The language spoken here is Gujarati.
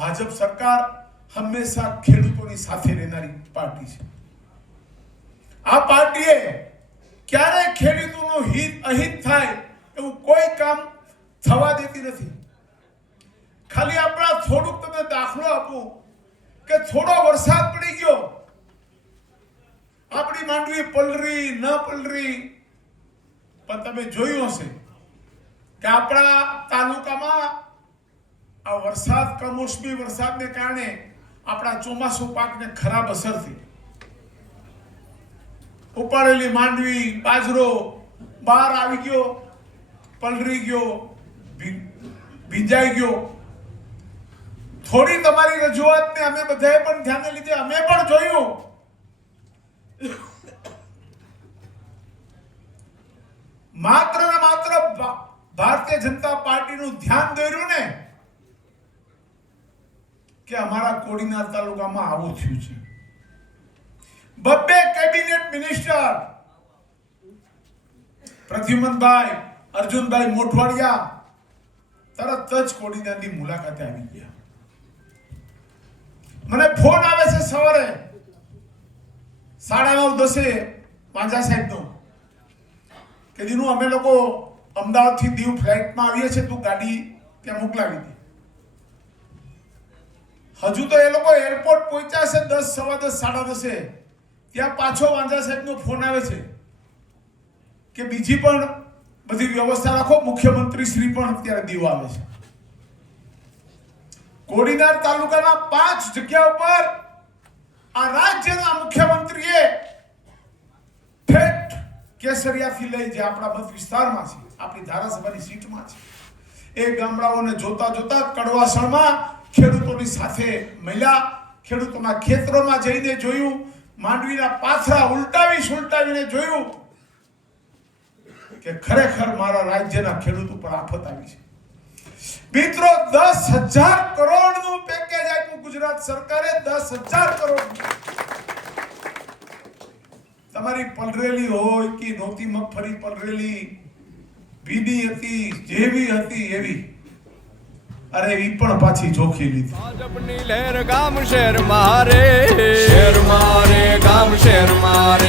ભાજપ સરકાર હંમેશા ખેડૂતોની સાથે રહેનારી પાર્ટી છે। આ પાર્ટીએ ક્યારે ખેડૂતોનું હિત અહિત થાય એવું કોઈ કામ થવા દેતી નથી। ખાલી આપણા થોડુંક તમે દાખલો આપો કે થોડો વરસાદ પડી ગયો, આપણી માંડવી પલરી ન પલરી, પણ તમે જોયું હશે કે આપણા તાલુકામાં આ વરસાદ કમોસમી વરસાદને કારણે આપણા ચોમાસુ પાકને ખરાબ અસર થઈ। ઉપાડેલી માંડવી બાજરો બહાર આવી ગયો, પલરી ગયો, ભીંજાઈ ગયો। થોડી તમારી રજૂઆતને અમે બધાએ પણ ધ્યાને લીધે અમે પણ જોયું। માત્ર ને માત્ર ભારતીય જનતા પાર્ટીનું ધ્યાન દોર્યું ને કે અમારા કોડીનાર તાલુકામાં આવું થયું છે। બબ્બે કેબિનેટ મિનિસ્ટર પ્રદ્યુમનભાઈ અર્જુનભાઈ મોઢવાડિયા તરત જ કોડીનારની મુલાકાતે આવી ગયા। મને ફોન આવે છે સવારે 9:30 વાંજા સાહેબનો કે દીનું અમે લોકો અમદાવાદથી દીવ ફ્લાઇટમાં આવીએ છીએ, તું ગાડી ત્યાં મોકલાવી દે। હજુ તો એ લોકો એરપોર્ટ પહોંચ્યા છે 10, 10:15, 10:30, ત્યાં પાછો વાંજા સાહેબનો ફોન આવે છે કે બીજી પણ બધી વ્યવસ્થા રાખો, મુખ્યમંત્રી શ્રી પણ અત્યારે દીવ આવે છે। કોડીનાર તાલુકાના 5 જગ્યા ઉપર આ રાજ્યના મુખ્યમંત્રીએ ઠેઠ કેસરિયાથી લઈ જે આપણા મત વિસ્તારમાં છે, આપણી ધારાસભાની સીટમાં છે, એ ગામડાઓને જોતા જોતા કડવાસણમાં ખેડૂતોની સાથે મળ્યા, ખેડૂતોના ખેતરોમાં જઈને જોયું, માંડવીના પાથરા ઉલટાવીને જોયું કે ખરેખર મારા રાજ્યના ખેડૂત ઉપર આફત આવી છે। મિત્રો 10,000 કરોડનું પેકેજ આપ્યું ગુજરાત સરકારે, 10,000 કરોડ। તમારી પલરેલી હોય કે નહોતી મગફળી પલરેલી, ભીની હતી, જેવી હતી એવી, અરે ઈ પણ પાછી જોખી લીધી। ભાજપની લહેર ગામ શહેર મારે, શહેર મારે ગામ શહેર મારે।